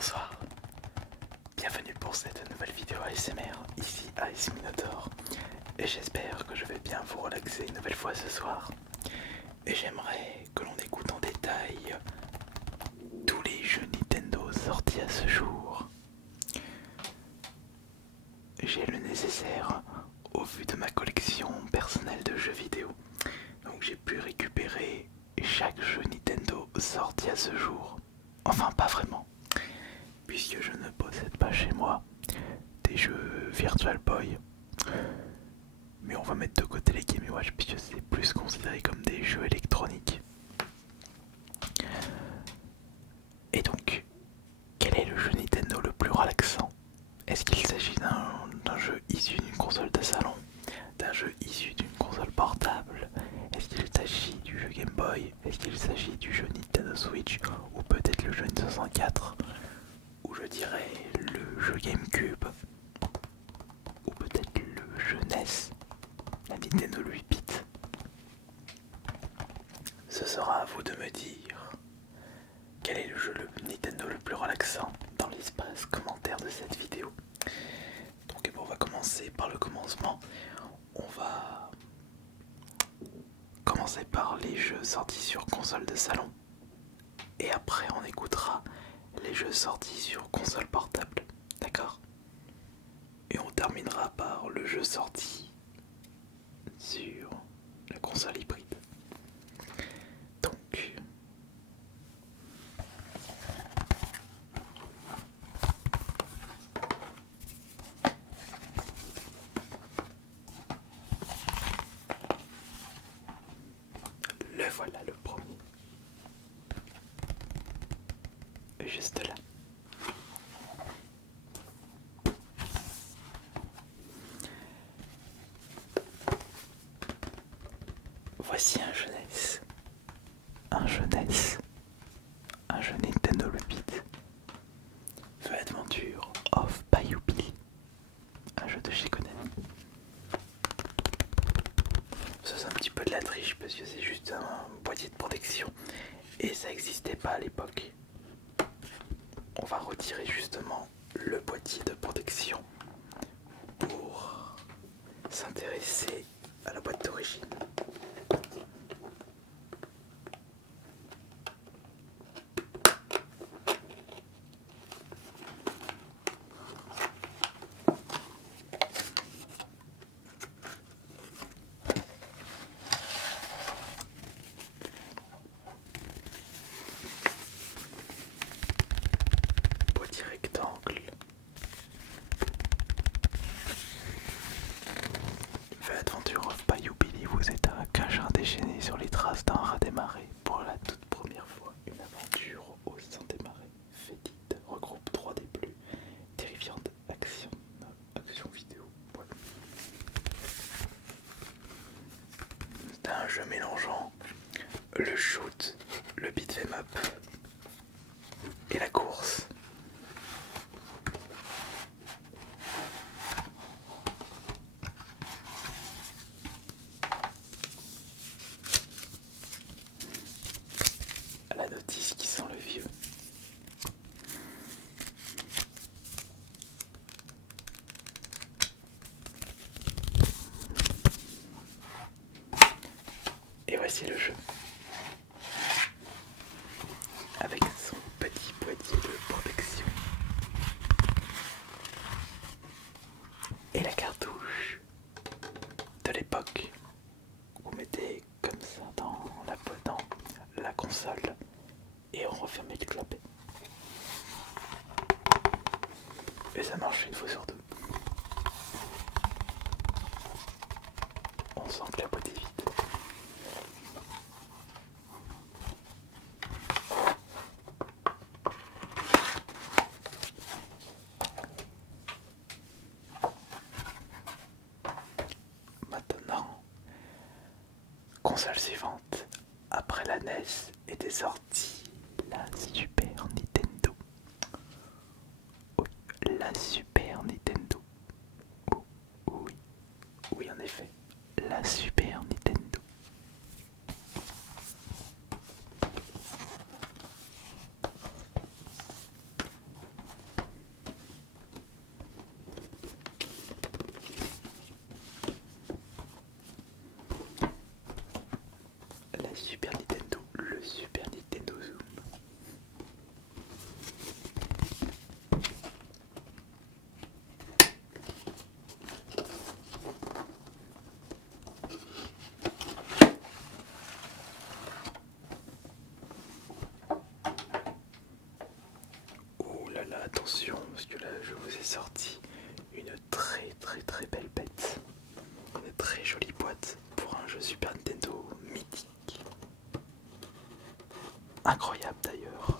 Bonsoir, bienvenue pour cette nouvelle vidéo ASMR, ici Ice Minotaur, et j'espère que je vais bien vous relaxer une nouvelle fois ce soir. Et j'aimerais que l'on écoute en détail tous les jeux Nintendo sortis à ce jour. J'ai le nécessaire au vu de ma collection personnelle de jeux vidéo, donc j'ai pu récupérer chaque jeu Nintendo sorti à ce jour. Enfin, pas vraiment, puisque je ne possède pas chez moi des jeux Virtual Boy. Mais on va mettre de côté les Game & Watch puisque c'est plus considéré comme des jeux électroniques. Et donc, quel est le jeu Nintendo le plus relaxant? Est-ce qu'il s'agit d'un jeu issu d'une console de salon, d'un jeu issu d'une console portable? Est-ce qu'il s'agit du jeu Game Boy? Est-ce qu'il s'agit du jeu Nintendo Switch? Ou peut-être le jeu N64? Ou je dirais le jeu GameCube? Ou peut-être le jeu NES? La Nintendo 8-bit? Ce sera à vous de me dire quel est le jeu Nintendo le plus relaxant dans l'espace commentaire de cette vidéo. Donc on va commencer par le commencement. On va commencer par les jeux sortis sur console de salon. Et après on écoutera les jeux sortis sur console portable. D'accord? Et on terminera par le jeu sorti sur la console hybride. Donc, le voilà le premier. Juste là. Voici un jeunesse. Un jeunesse. Un jeu Nintendo 8-bit. The Adventure of Bayou Billy. Un jeu de chez Konami. Ça c'est un petit peu de la triche parce que c'est juste un boîtier de protection. Et ça n'existait pas à l'époque. On va retirer justement le boîtier de protection pour s'intéresser à la boîte d'origine. Boîtier rectangle. The Adventure of Bayou Billy, vous êtes un cachin déchaîné sur les traces d'un rat des marais. Pour la toute première fois, une aventure au sein des marais. Fétide regroupe 3 des plus terrifiantes actions vidéo. Ouais. C'est un jeu mélangeant le shoot, le beat'em up et la course. La notice qui sent le vieux. Et voici le jeu. Avec son petit boîtier de protection. Et la cartouche de l'époque. Vous mettez comme ça dans la console et on referme le clapet. Et ça marche une fois sur deux. On sent que la boîte est vide. Maintenant, console suivante. Après la NES était sortie la Super Nintendo. Oui, la Super Nintendo. Oh, oui, oui en effet, la Super Nintendo. incroyable d'ailleurs.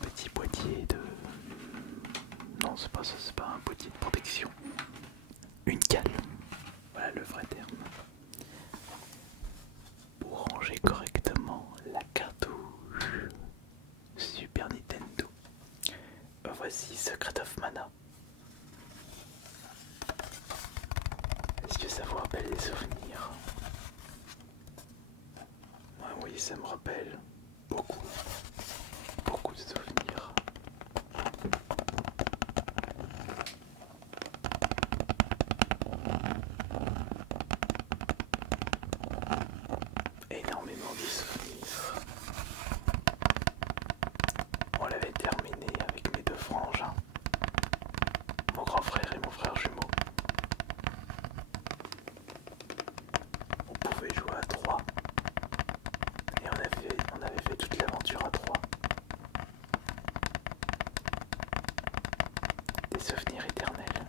Petit boîtier de... Non, c'est pas ça, c'est pas un boîtier de protection. Une cale, voilà le vrai terme. Pour ranger correctement la cartouche Super Nintendo. Voici Secret of Mana. Est-ce que ça vous rappelle des souvenirs? Oui, ça me rappelle beaucoup de souvenirs. Énormément de souvenirs. On l'avait terminé avec mes deux frangins, mon grand frère et mon frère jumeau. On pouvait jouer à 3 et on avait fait toute l'aventure à 3. Des souvenirs éternels.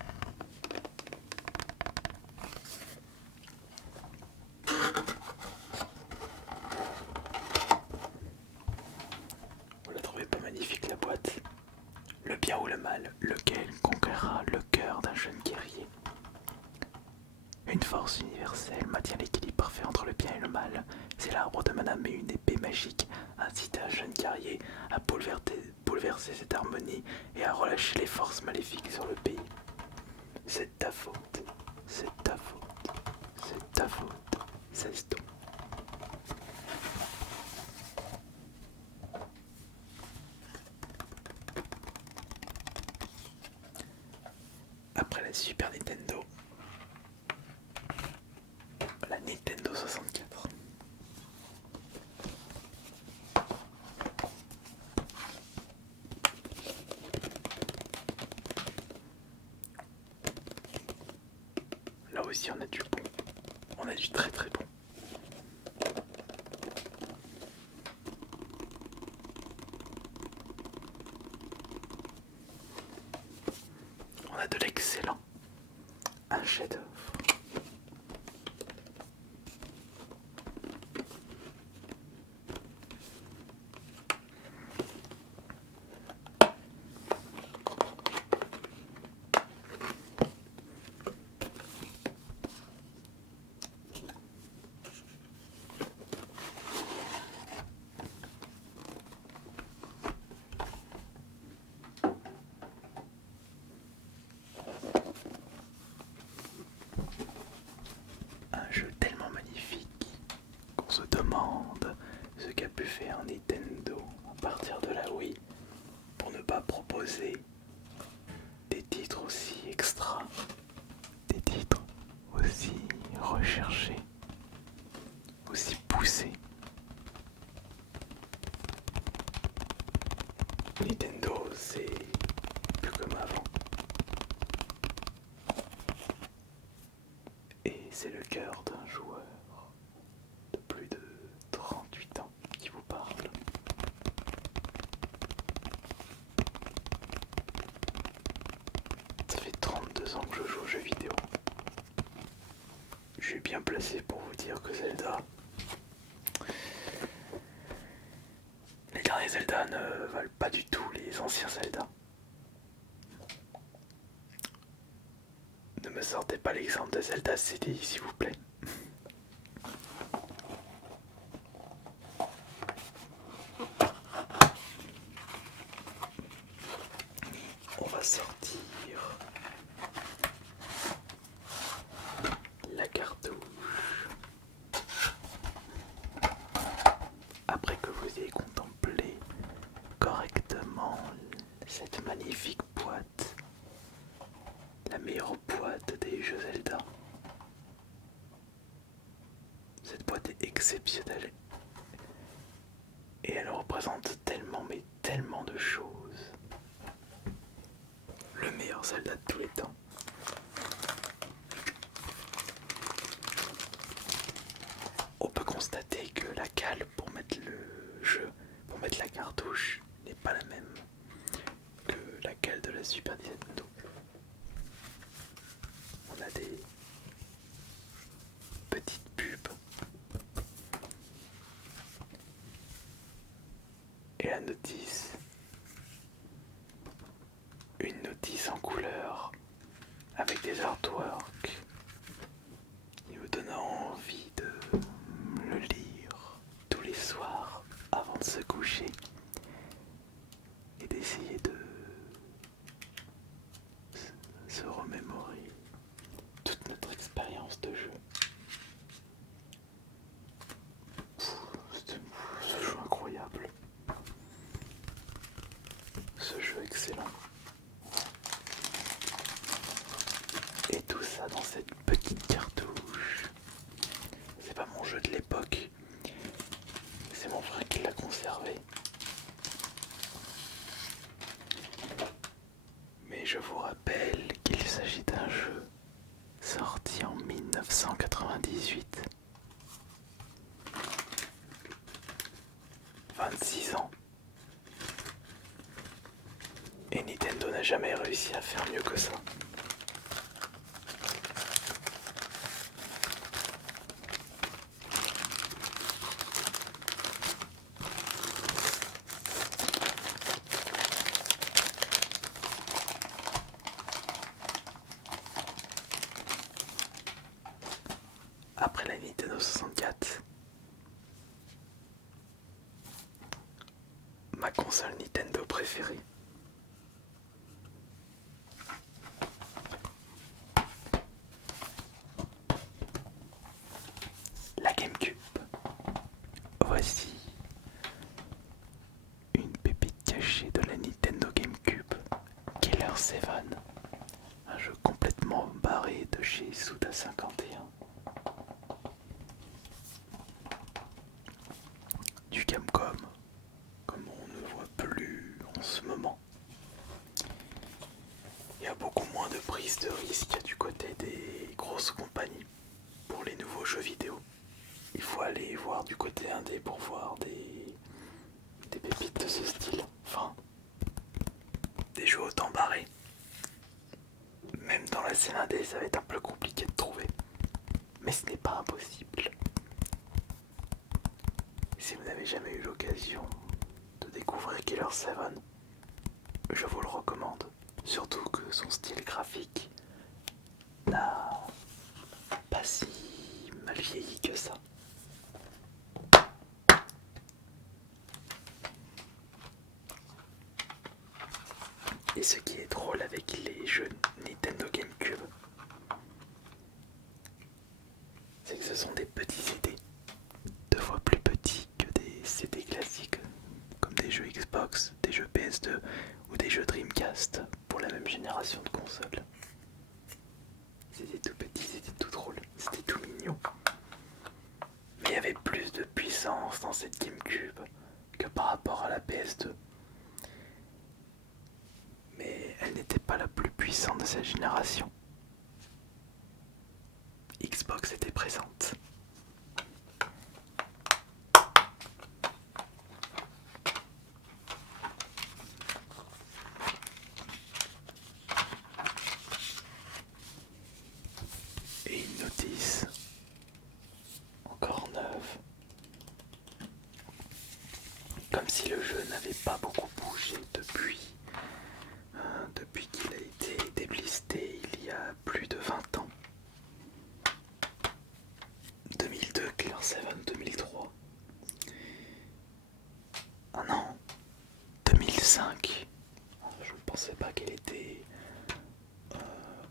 Vous la trouvez pas magnifique la boîte? Le bien ou le mal, lequel conquérera le cœur d'un jeune guerrier? Une force universelle maintient l'équilibre parfait entre le bien et le mal. C'est l'arbre de mana mais une épée magique incite un jeune guerrier à bouleverser cette harmonie et à relâcher les forces maléfiques sur le pays. C'est ta faute, c'est ta faute, c'est ta faute, cesse donc. Après la Super Nintendo, la Nintendo 64. Là aussi on a du bon, on a du très très bon. On a de l'excellent, un chef-d'œuvre. Un jeu tellement magnifique qu'on se demande ce qu'a pu faire Nintendo à partir de la Wii pour ne pas proposer des titres aussi extra, des titres aussi recherchés, aussi poussés. Nintendo, c'est plus comme avant. Et c'est le cœur d'un joueur de plus de 38 ans qui vous parle. Ça fait 32 ans que je joue aux jeux vidéo. Je suis bien placé pour vous dire que Zelda, les derniers Zelda ne valent pas du tout les anciens Zelda. Ne me sortez pas l'exemple de Zelda CD s'il vous plaît. On va sortir la cartouche. Après que vous ayez contemplé correctement cette magnifique boîte, la meilleure boîte des jeux Zelda. Cette boîte est exceptionnelle et elle représente tellement mais tellement de choses. Le meilleur Zelda de tous les temps. On peut constater que la cale pour mettre la notice. Une notice en couleur avec des artworks qui vous donnant envie de le lire tous les soirs avant de se coucher et d'essayer de se remémorer toute notre expérience de jeu. Ce jeu incroyable. Ce jeu excellent. Et tout ça dans cette petite cartouche. C'est pas mon jeu de l'époque. C'est mon frère qui l'a conservé. Mais je vous rappelle qu'il s'agit d'un jeu sorti en 1998. 26 ans. Et Nintendo n'a jamais réussi à faire mieux que ça. Après la Nintendo 64, ma console Nintendo préférée. La GameCube. Voici une pépite cachée de la Nintendo GameCube, Killer 7, un jeu complètement barré de chez Suda 51. Du Capcom, comme on ne voit plus en ce moment. Il y a beaucoup moins de prise de risque du côté des grosses compagnies pour les nouveaux jeux vidéo. Il faut aller voir du côté indé pour voir des pépites de ce style. Enfin, des jeux autant barrés. Même dans la scène indé, ça va être un peu compliqué de trouver. Mais ce n'est pas impossible. Si vous n'avez jamais eu l'occasion de découvrir Killer 7, je vous le recommande. Surtout que son style graphique n'a pas si mal vieilli que ça. Et ce qui est drôle avec les jeux Nintendo GameCube, c'est que ce sont des petits CD, 2 fois plus petits que des CD classiques, comme des jeux Xbox, des jeux PS2 ou des jeux Dreamcast pour la même génération de consoles. C'était tout petit, c'était tout drôle, c'était tout mignon. Mais il y avait plus de puissance dans cette GameCube que par rapport à la PS2. Mais elle n'était pas la plus puissante de cette génération. Xbox était présente. Et une notice, encore neuve, comme si le jeu n'avait pas beaucoup bougé depuis qu'il a été déblisté il y a plus de 20 ans. 2002, Clear 7, 2003. Ah non, 2005. Je ne pensais pas qu'elle était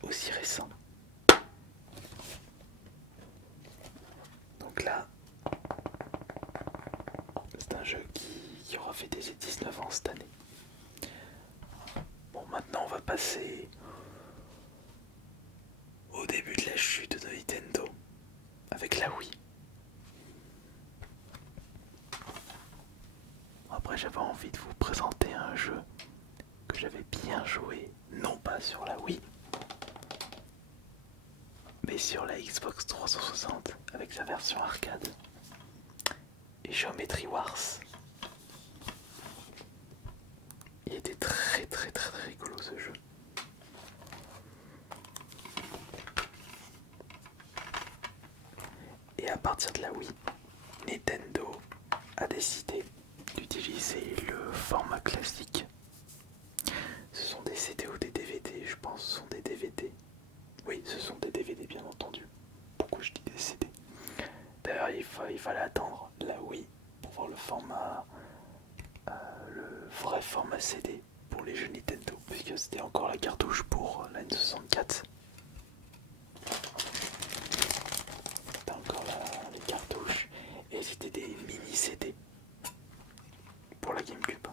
aussi récente. Donc là, c'est un jeu qui aura fêté ses 19 ans cette année. Bon, maintenant on va passer au début de la chute de Nintendo avec la Wii. Après, j'avais envie de vous présenter un jeu que j'avais bien joué, non pas sur la Wii, mais sur la Xbox 360 avec sa version arcade. Et Geometry Wars. Il était très rigolo ce jeu. Et à partir de la Wii, Nintendo a décidé d'utiliser utiliser le format classique. Ce sont des CD ou des DVD, je pense que ce sont des DVD. Oui, ce sont des DVD bien entendu. Pourquoi je dis des CD? D'ailleurs, il fallait attendre la Wii pour voir le format, le vrai format CD pour les jeux Nintendo, puisque c'était encore la cartouche pour la N64. C'était encore les cartouches et c'était des mini CD pour la GameCube.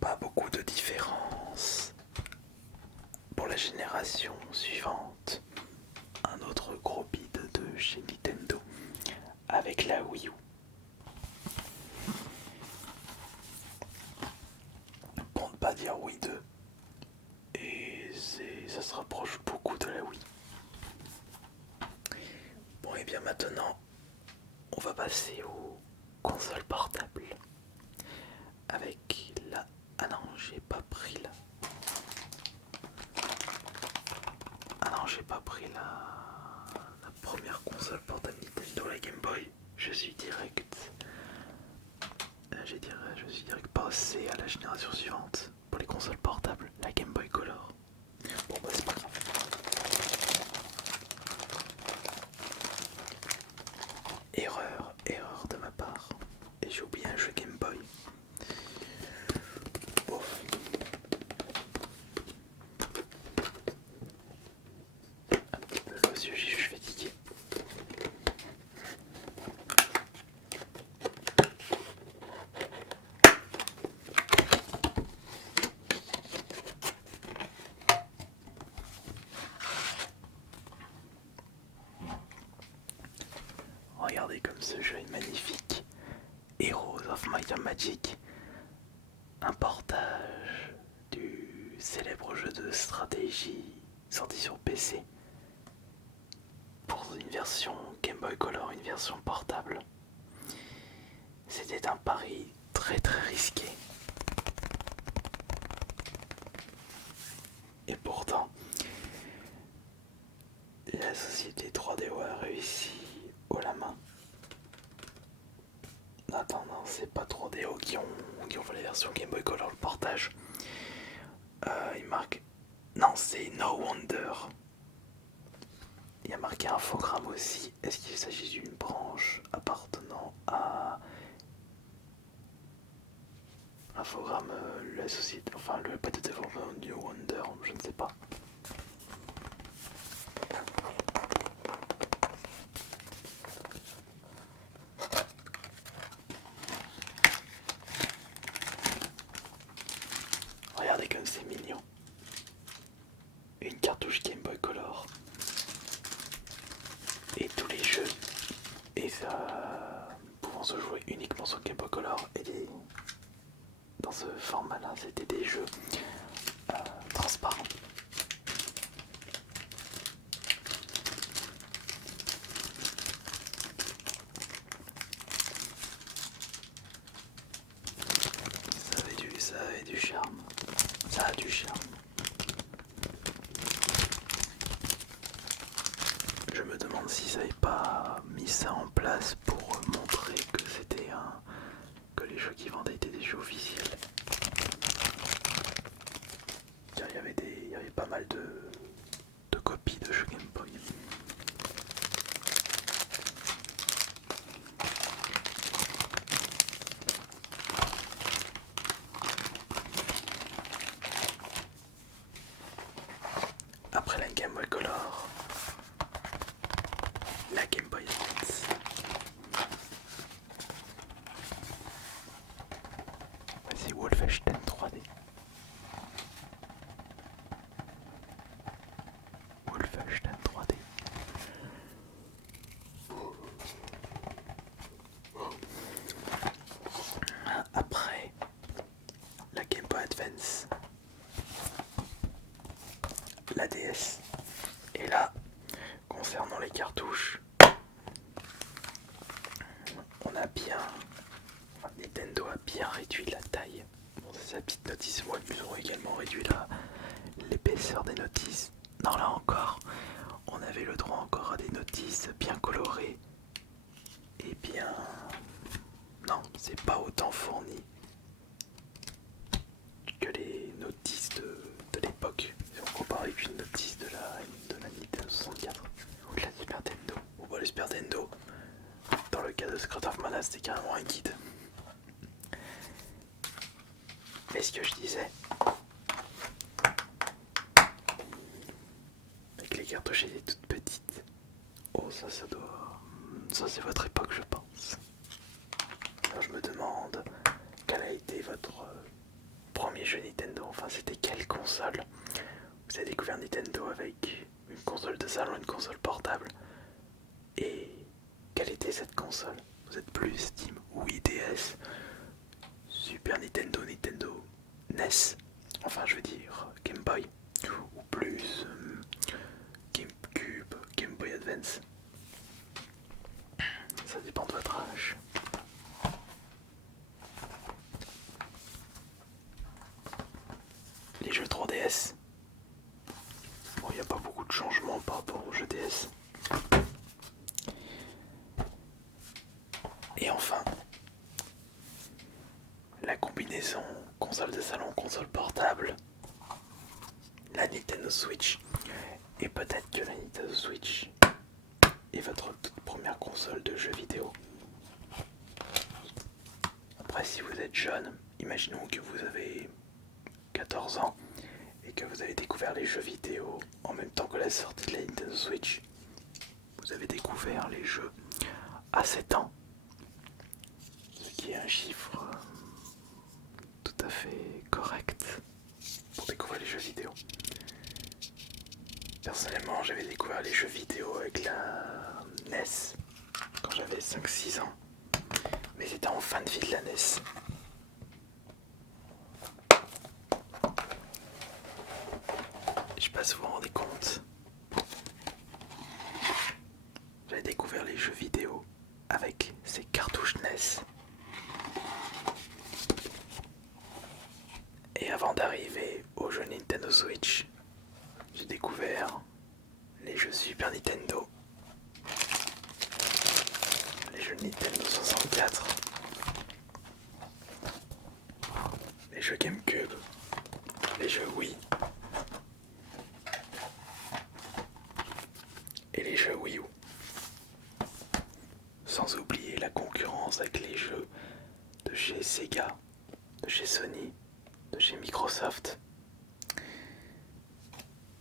Pas beaucoup de différence pour la génération suivante. Un autre gros bid de chez Nintendo avec la Wii U. Pour ne pas dire Wii 2. Et ça se rapproche beaucoup de la Wii. Bon, et bien maintenant, on va passer aux consoles portables. Avec la... Ah non, j'ai pas pris la... Ah non, j'ai pas pris la première console portable Nintendo, la Game Boy. Je suis direct passé à la génération suivante pour les consoles portables, la Game Boy Color. Bon bah c'est pas grave. Erreur de ma part. Et j'ai oublié un jeu Game Boy. Bon. Un petit peu là aussi, je suis fatigué. Regardez comme ce jeu est magnifique. Heroes of Might and Magic. Un portage du célèbre jeu de stratégie sorti sur PC. Pour une version Game Boy Color, une version portable. C'était un pari très très risqué. Et pourtant, la société 3DO a réussi haut la main. Attends, non, c'est pas 3DO qui ont fait la version Game Boy Color, le portage. Il marque... Non, c'est No Wonder. Il y a marqué infogramme aussi. Est-ce qu'il s'agit d'une branche appartenant à... Infogramme, la société... Enfin, le pas de développement du Wonder, je ne sais pas. Regardez comme c'est mignon. Une cartouche Game Boy Color. Et tous les jeux. Et ça pouvant se jouer uniquement sur Game Boy Color. Et dans ce format là, c'était des jeux transparents. Ça avait du charme. Ça a du charme. Je me demande s'ils n'avaient pas mis ça en place pour montrer que c'était que les jeux qui vendaient étaient des jeux officiels. Car il y avait pas mal de copies de jeux Game Boy. Après la Game Boy Color, la Game Boy Advance. C'est Wolfenstein 3D. Wolfenstein 3D. Après la Game Boy Advance, la DS. Et là, concernant les cartouches, on a bien... Enfin, Nintendo a bien réduit la taille. Bon, c'est sa petite notice. Moi, ils ont également réduit l'épaisseur des notices. Non, là encore, on on avait le droit encore à des notices bien colorées. Eh bien, non, c'est pas autant fourni que les notices de l'époque. Si on compare avec une notice de la Nintendo 64 ou de la Super Nintendo, ou pas le Super Nintendo, dans le cas de Secret of Mana, c'était carrément un guide. Mais ce que je disais, avec les cartouches étaient toutes petites. Oh, ça doit. Ça, c'est votre époque, je pense. Alors, je me demande quel a été votre premier jeu Nintendo. Enfin, c'était quelle console? Vous avez découvert Nintendo avec une console de salon, une console portable. Et quelle était cette console? Vous êtes plus Team Wii DS, Super Nintendo, Nintendo NES, enfin je veux dire Game Boy, ou plus GameCube, Game Boy Advance. Ça dépend de votre âge. Les jeux 3DS. Bon, il n'y a pas beaucoup de changements par rapport aux jeux DS. Et enfin, la combinaison console de salon, console portable, la Nintendo Switch. Et peut-être que la Nintendo Switch est votre toute première console de jeux vidéo. Après, si vous êtes jeune, imaginons que vous avez 14 ans et que vous avez découvert les jeux vidéo en même temps que la sortie de la Nintendo Switch. Vous avez découvert les jeux à 7 ans, ce qui est un chiffre tout à fait correct pour découvrir les jeux vidéo. Personnellement, j'avais découvert les jeux vidéo avec la NES quand j'avais 5-6 ans, mais c'était en fin de vie de la NES. Je sais pas si vous vous rendez compte, j'avais découvert les jeux vidéo avec ces cartouches NES. Et avant d'arriver au jeu Nintendo Switch, j'ai découvert les jeux Super Nintendo, les jeux Nintendo 64, les jeux GameCube, les jeux Wii et les jeux Wii U. Sans oublier la concurrence avec les jeux de chez Sega, de chez Sony, de chez Microsoft.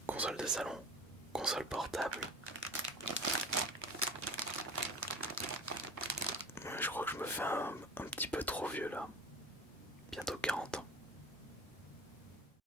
Console de salon, console portable. Je crois que je me fais un petit peu trop vieux là. Bientôt 40 ans.